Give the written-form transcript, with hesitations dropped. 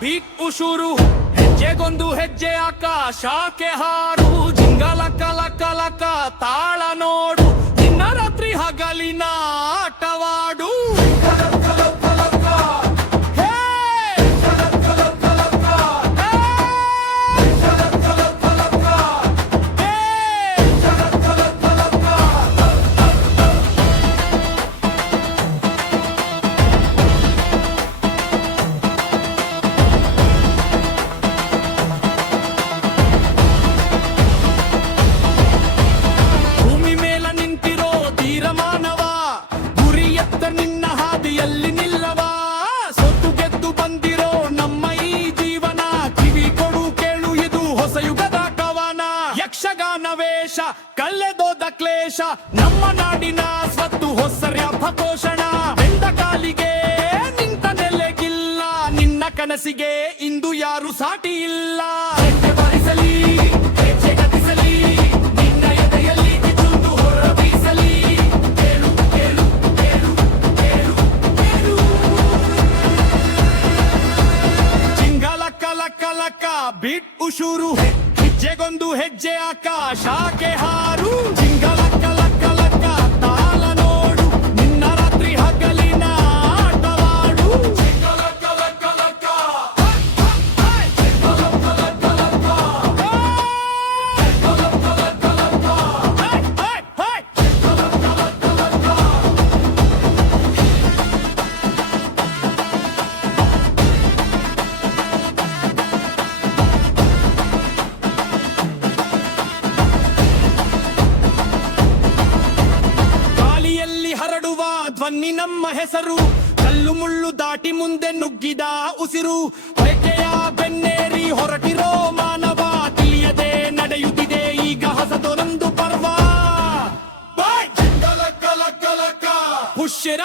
beet ಉಶೂರು ಹೆಜ್ಜೆಗೊಂದು ಹೆಜ್ಜೆ ಆಕಾಶಕ್ಕೆ ಹಾರು ಜಿಂಗಲಕ ಲಕ ಲಕ ತಾಳ ನೋಡು ನಿನ್ನ ರಾತ್ರಿ ಹಗಲಿನ ಆಟವಾಡು ನಿನ್ನ ಹಾದಿಯಲ್ಲಿ ನಿಲ್ಲವಾ ಸೊತ್ತು ಗೆದ್ದು ಬಂದಿರೋ ನಮ್ಮ ಈ ಜೀವನ ಕಿವಿ ಕೊಡು ಕೇಳು ಇದು ಹೊಸ ಯುಗದ ಕವನ ಯಕ್ಷಗಾನ ವೇಷ ಕಲ್ಲೆದೋದ ಕ್ಲೇಶ ನಮ್ಮ ನಾಡಿನ ಸ್ವತ್ತು ಹೊಸರ್ಯ ಭಕೋಷಣ ಬೆಂದ ಕಾಲಿಗೆ ನಿಂತ ನೆಲೆಗಿಲ್ಲ ನಿನ್ನ ಕನಸಿಗೆ ಇಂದು ಯಾರು ಸಾಟಿ ಇಲ್ಲ ಭರಿಸಲಿ ಹೆಜ್ಜೆ ಗತಿಸಲಿ ನಿನ್ನ ಎದೆಯಲ್ಲಿ ಕಿಚ್ಚುಂದು ಹೊರ ಬೀಸಲಿ ಕಲಕ ಬೀಟ್ ಉಶೂರು ಹೆಜ್ಜೆಗೊಂದು ಹೆಜ್ಜೆ ಆಕಾಶಕ್ಕೆ ಹಾರು ಜಿಂಗಲಕ ಲಕ ಲಕ ತಾಳ ನೋಡು ನಿನ್ನ ರಾತ್ರಿ ಹಗಲಿನ ಆಟವಾಡು ಜಿಂಗಲಕ ಲಕ ಲಕ ಹರಡುವ ಧ್ವನಿ ನಮ್ಮ ಹೆಸರು ಕಲ್ಲು ಮುಳ್ಳು ದಾಟಿ ಮುಂದೆ ನುಗ್ಗಿದ ಉಸಿರು ಹೊಯ್ಕೆಯ ಬೆನ್ನೇರಿ ಹೊರಟಿರೋ ಮಾನವ ತಿಳಿಯದೆ ನಡೆಯುತ್ತಿದೆ ಈಗ ಹೊಸದೊಂದು ಪರ್ವ ಪುಷ್ಯರ